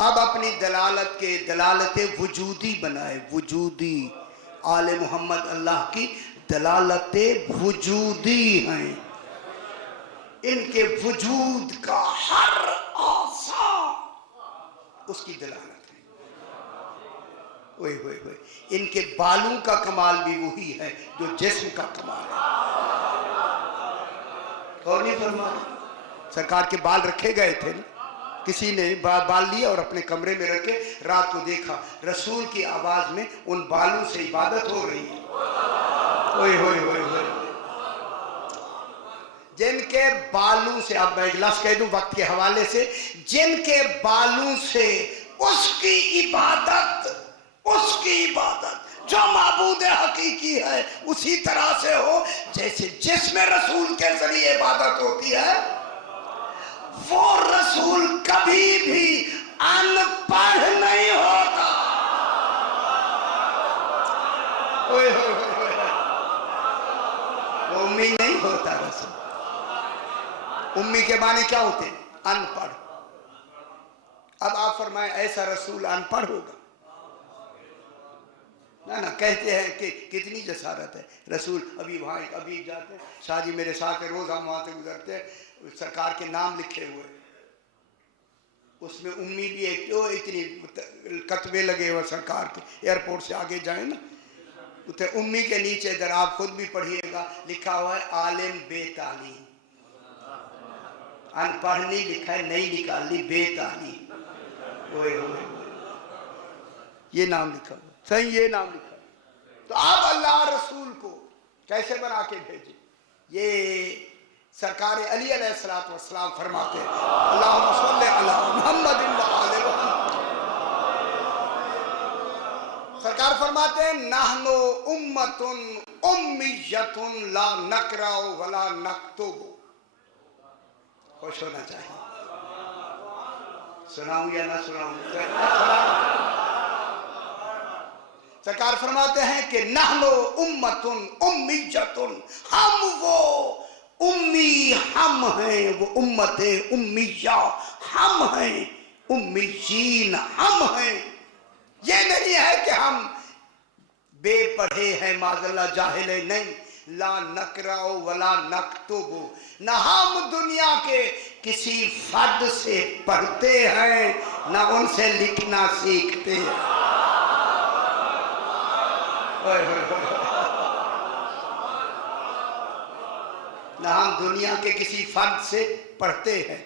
अब अपनी दलालत के दलालत वजूदी बनाए, वजूदी आले मोहम्मद अल्लाह की दलालत वजूदी हैं। इनके वजूद का हर आसा उसकी दलालत है। ओए होए होए, इनके बालों का कमाल भी वही है जो जिस्म का कमाल है। और नहीं फरमा, सरकार के बाल रखे गए थे ना, किसी ने बाल लिया और अपने कमरे में रखे, रात को देखा रसूल की आवाज में उन बालों से इबादत हो रही है। ओए होए होए होए, जिनके बालों से, अब मैं एक लफ्ज़ कह दूं वक्त के हवाले से, जिनके बालों से उसकी इबादत जो माबूद हकीकी है उसी तरह से हो जैसे जिसमें रसूल के जरिए इबादत होती है। वो रसूल कभी भी अनपढ़ नहीं होता। वो उम्मी नहीं होता रसूल। उम्मी के माने क्या होते हैं? अनपढ़। अब आप फरमाएं ऐसा रसूल अनपढ़ होगा? ना ना, कहते हैं कि कितनी जसारत है रसूल। अभी भाई अभी जाते हैं, शादी मेरे साथ है, रोज हम वहां से गुजरते हैं, सरकार के नाम लिखे हुए, उसमें उम्मी भी है। क्यों इतनी कतबे लगे हुए सरकार के, एयरपोर्ट से आगे जाए ना, उतने उम्मी के नीचे इधर आप खुद भी पढ़िएगा, लिखा हुआ है आलिम बेतालीम। अनपढ़ नहीं लिखा है, नहीं निकाली, बेतालीम। ये नाम लिखा हुआ, सही ये नाम लिखा। तो आप अल्लाह रसूल को कैसे बना के भेजे? ये सरकार अली अलैहिस्सलातु वस्सलाम फरमाते हैं, अल्लाहुम्मा सल्लि अला मुहम्मदिन व आले मुहम्मद। सरकार फरमाते हैं नहनु उम्मतुन उम्मियतुन ला नकराउ वला नक्तुबु। खुश होना चाहिए। सुनाऊं या ना सुनाऊं? सरकार फरमाते हैं कि नहनो उम्मतुन उम्मियतुन, हम वो उम्मी हम हैं, वो उम्मते उम्मिया हम हैं, उम्मीयीन हम हैं। ये नहीं है कि हम बेपढ़े हैं, माज़अल्लाह जाहिल है, नहीं। ला नकराओ वला नक्तुबु, न हम दुनिया के किसी फर्द से पढ़ते हैं न उनसे लिखना सीखते हैं। ना हम दुनिया के किसी फर्द से पढ़ते हैं,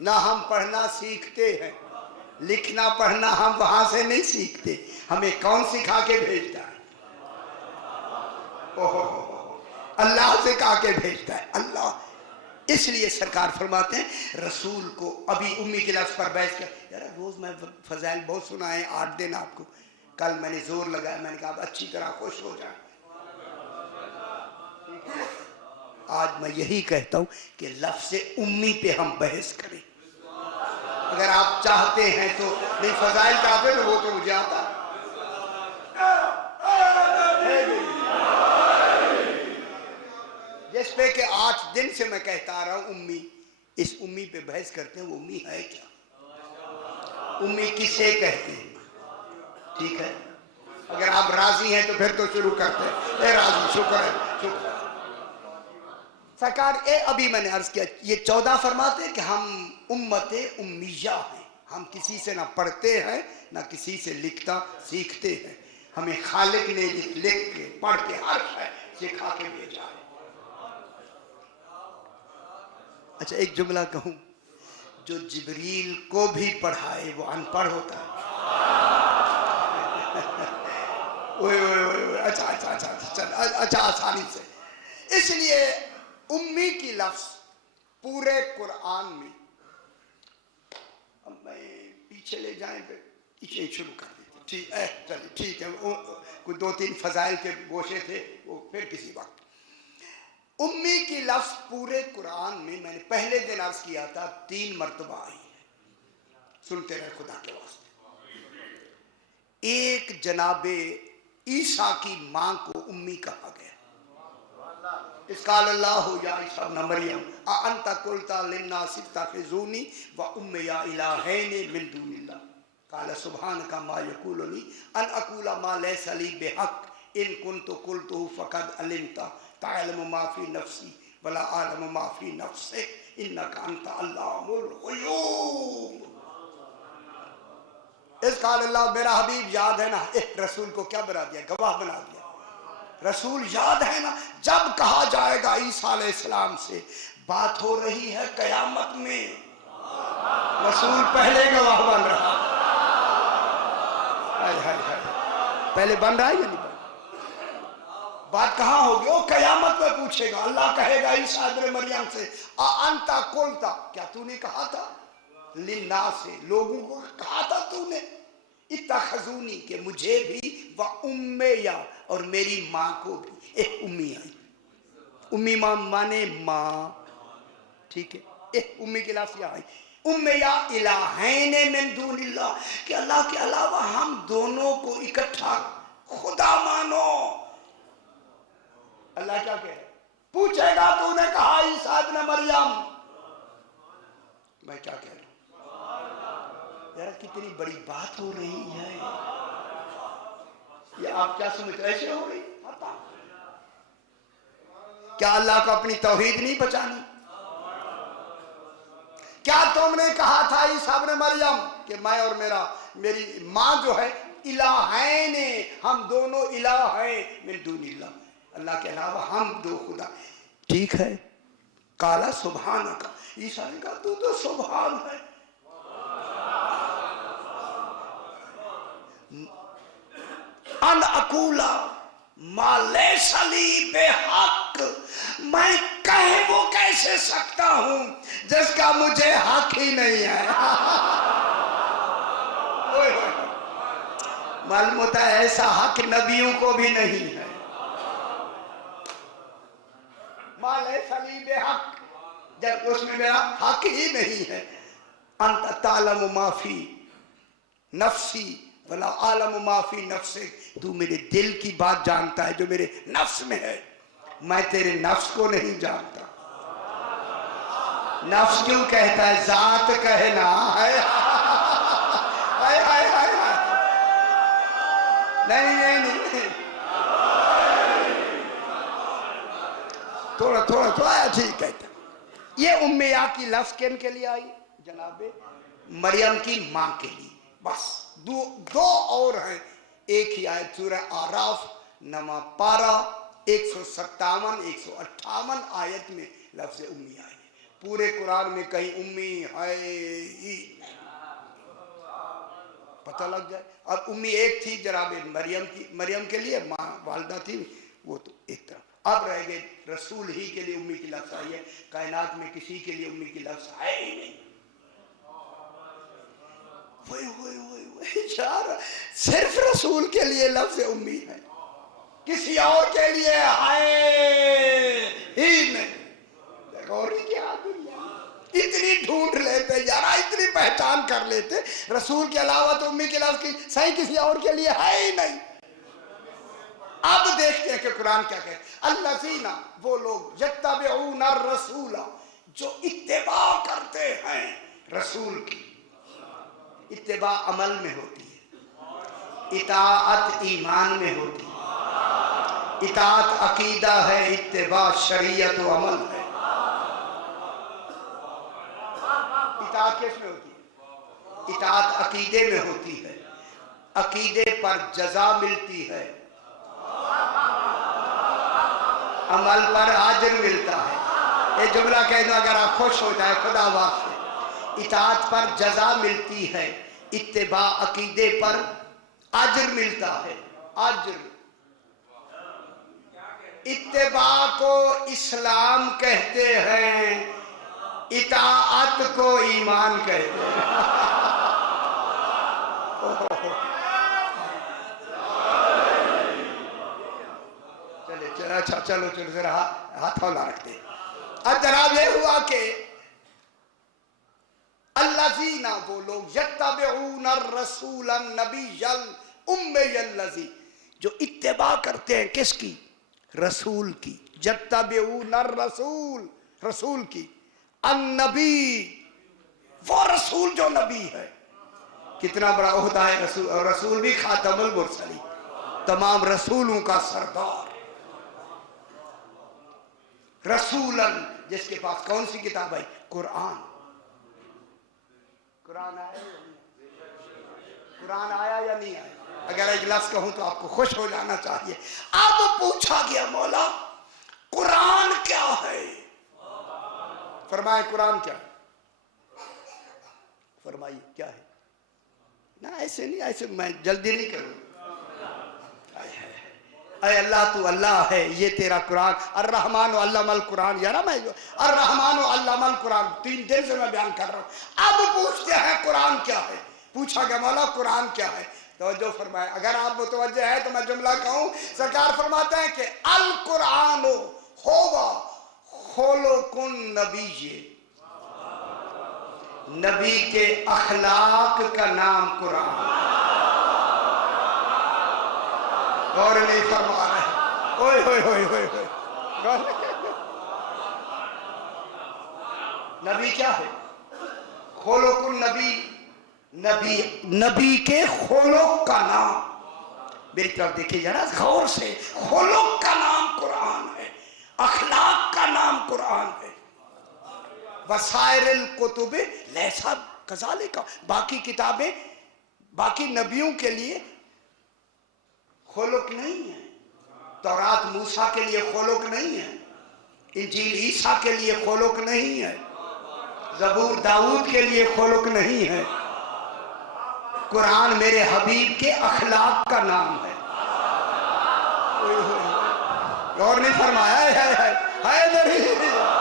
ना हम पढ़ना सीखते हैं। लिखना पढ़ना हम वहां से नहीं सीखते, हमें कौन सिखा के भेजता है? ओहो, अल्लाह सिखा के भेजता है, अल्लाह। इसलिए सरकार फरमाते हैं रसूल को, अभी उम्मी के लफ्ज़ पर बहस कर, यार रोज मैं फजाइल बहुत सुना है, 8 दिन आपको, कल मैंने जोर लगाया, मैंने कहा अच्छी तरह खुश हो जाए। आज मैं यही कहता हूं कि लफ्ज़ उम्मी पे हम बहस करें। अगर आप चाहते हैं तो, नहीं फजाइल चाहते तो वो तो मुझे आता है। जिस पे कि 8 दिन से मैं कहता आ रहा हूं उम्मी, इस उम्मी पे बहस करते हैं। वो उम्मी है क्या? उम्मी किसे कहते हैं? ठीक है, अगर आप राजी हैं तो फिर तो शुरू करते हैं। राजी, शुक्र है, शुक्र। सरकार अभी मैंने अर्ज किया, ये 14 फरमाते हैं कि हम उम्मते उम्मिया हैं, हम किसी से ना पढ़ते हैं ना किसी से लिखता सीखते हैं। हमें खालिक ने लिख के पढ़ के हर शय सिखा के भेजा है। अच्छा एक जुमला कहूं, जो जिब्रील को भी पढ़ाए वो अनपढ़ होता है। ओए ओए ओए, अच्छा अच्छा अच्छा अच्छा अच्छा, आसानी से। इसलिए उम्मी की लफ्ज पूरे कुरान में, अब मैं पीछे ले जाएं, पीछे शुरू कर देते, ठीक है? चलिए ठीक है, कुछ 2-3 फजाइल के गोशे थे, वो फिर किसी वक्त। उम्मी की लफ्ज पूरे कुरान में मैंने पहले दिन अर्ज किया था 3 मरतबा आई है। सुनते रहे खुदा के वास्ते। एक जनाबे ईसा की मां को उम्मी कहा गया, इसकालल्लाहु या ईसा इब्न मरियम आ अंता कुल्ता लिन्नास इत्तखिज़ूनी व उम्मिया इलाहैनि मिन दूनिल्लाह काला सुब्हानका मा यकूलुनी अन अकूला मा लैसा ली बिहक़ इन कुन्तु क़ुल्तुहु फ़क़द अलिमता तअलमु मा फ़ी नफ़्सी वला अअलमु मा फ़ी नफ़्सिक इन्नका अंता अल्लामुल ग़ुयूब। इसकालल्लाह मेरा हबीब याद है ना, रसूल को क्या बना दिया, गवाह बना दिया। रसूल याद है ना, जब कहा जाएगा ईसा अलैहिस्सलाम से बात हो रही है कयामत में, रसूल पहले गवाह बन रहा। हाय हाय हाय, पहले बन रहा है या नहीं बन रहा? बात कहाँ होगी? वो कयामत में पूछेगा। अल्लाह कहेगा ईसा इब्न मरियम से आ अंता कुल्ता, क्या तूने कहा था, लिन्नास से लोगों को कहा था तूने, इत्तखज़ूनी के मुझे भी व उम्मिया और मेरी माँ को भी। एक उम्मी आई, उम्मी माँ माने माँ, ठीक है, एक उम्मी के लफ्ज़ आई उम्मिया इलाहैने मिन दूनिल्लाह कि अल्लाह के अलावा हम दोनों को इकट्ठा खुदा मानो। अल्लाह क्या कह रहे, पूछेगा तूने कहा ईसा इब्न मरियम, मैं क्या कह रहा हूं, यार कितनी बड़ी बात हो रही है। ये आप क्या समझते, ऐसे हो रही? क्या अल्लाह को अपनी तौहीद नहीं बचानी? क्या तुमने कहा था ईसा इब्न मरियम कि मैं और मेरी माँ जो है इलाहैन, हम दोनों इलाह हैं मिन दूनिल्लाह, अल्लाह के अलावा हम दो खुदा। ठीक है, काला सुब्हानका, ईसा ने कहा तू तो सुभान है। अन अकूला मा लैसा ली बिहक़, मैं कह वो कैसे सकता हूं जिसका मुझे हक ही नहीं है। मालूम होता है ऐसा हक नबियों को भी नहीं है। मा लैसा ली बिहक़, जब उसमें मेरा हक ही नहीं है। अंत तालमु मा फी नफ्सी वला आलमु मा फी नफ्सिक, तू मेरे दिल की बात जानता है जो मेरे नफ्स में है, मैं तेरे नफ्स को नहीं जानता। नफ्स क्यों कहता है, जात कहना है। हाय हाय हाय हाय, नहीं नहीं नहीं, थोड़ा थोड़ा थोड़ा ठीक है। ये उम्मिया की लफ्ज किन के लिए आई, जनाबे मरियम की मां के लिए। बस दो और हैं, एक ही आयत सूरह आराफ नमा पारा 157 158 आयत में लफ्ज उम्मी आई है। पूरे कुरान में कहीं उम्मी है ही नहीं, पता लग जाए। अब उम्मी एक थी जनाबे मरियम के लिए माँ वालदा थी, वो तो एक तरफ। अब रह गए रसूल ही के लिए उम्मी की लफ्ज आई है, कायनात में किसी के लिए उम्मी की लफ्ज है ही नहीं। यार सिर्फ रसूल के लिए लफ्ज उम्मी है, किसी और के लिए है ही नहीं। और क्या दुनिया इतनी ढूंढ लेते यार, इतनी पहचान कर लेते, रसूल के अलावा तो उम्मी के लफ्ज की सही किसी और के लिए है ही नहीं। अब देखते हैं कि कुरान क्या कहते हैं। अल्लज़ीना, वो लोग, यत्तबिऊना रसूला, जो इत्तिबा करते हैं रसूल की। इत्तिबा अमल में होती है, इताअत ईमान में होती है। इताअत अकीदा है, इत्तिबा शरीयत व अमल है। इताअत किस में होती है? इताअत अकीदे में होती है, अकीदे पर जजा मिलती है, अमल पर आजर मिलता है। ये जुमला कह दो अगर आप खुश हो जाए खुदा वास्ते। इताअत पर जजा मिलती है, इत्तिबा अकीदे पर अजर मिलता है। अजर, इत्तिबा को इस्लाम कहते हैं, इताअत को ईमान कहते हैं। चले चलो, अच्छा चलो चलो जरा हाथ हौला रखते। अब जनाब ये हुआ कि अल्लज़ीना, वो लोग, यत्तबिऊना रसूल नबिय्यल उम्मिय्यल्लज़ी, जो इत्तिबा करते हैं किसकी, रसूल की, यत्तबिऊन रसूल, रसूल की, अन्नबी, वो रसूल जो नबी है। कितना बड़ा ओहदा है रसूल, और रसूल भी खातमुल मुरसलीन, तमाम रसूलों का सरदार। रसूलन, जिसके पास कौन सी किताब है? कुरान। कुरान आया, कुरान आया या नहीं आया? अगर इजलास कहूं तो आपको खुश हो जाना चाहिए। अब पूछा गया मौला कुरान क्या है? फरमाए कुरान क्या है? फरमाइए क्या है? ना ऐसे नहीं, ऐसे मैं जल्दी नहीं करूँ। अरे अल्लाह तू अल्लाह है, ये तेरा कुरान। अर्रहमान अल्लमल कुरान, यार मैं अर्रहमान अल्लमल कुरान 3 दिन से मैं बयान कर रहा हूँ। अब पूछते हैं कुरान क्या है? पूछा गया मौला कुरान क्या है? तो जो फरमाए, अगर आप मुतवज्जे हैं तो मैं जुमला कहूँ। सरकार फरमाते हैं कि अल कुरान होगा खुलुकुन नबी, नबी के अखलाक का नाम कुरान। गौर नहीं फरमा रहे, ओए होए होए होए होए। नबी क्या है? खुलुकुन नबी, नबी, नबी के खुलुक का नाम। मेरी तरफ देखिए जरा गौर से, खुलुक का नाम कुरान है, अखलाक का नाम कुरान है। वसाइरिल कुतुब लैसा कज़ालिका, बाकी किताबें, बाकी नबियों के लिए खुलुक नहीं है। तौरात मूसा के लिए खुलुक नहीं है, इंजील ईसा के लिए खुलुक नहीं है, ज़बूर दाऊद के लिए खुलुक नहीं है। कुरान मेरे हबीब के अखलाक का नाम है। और नहीं फरमाया है नहीं।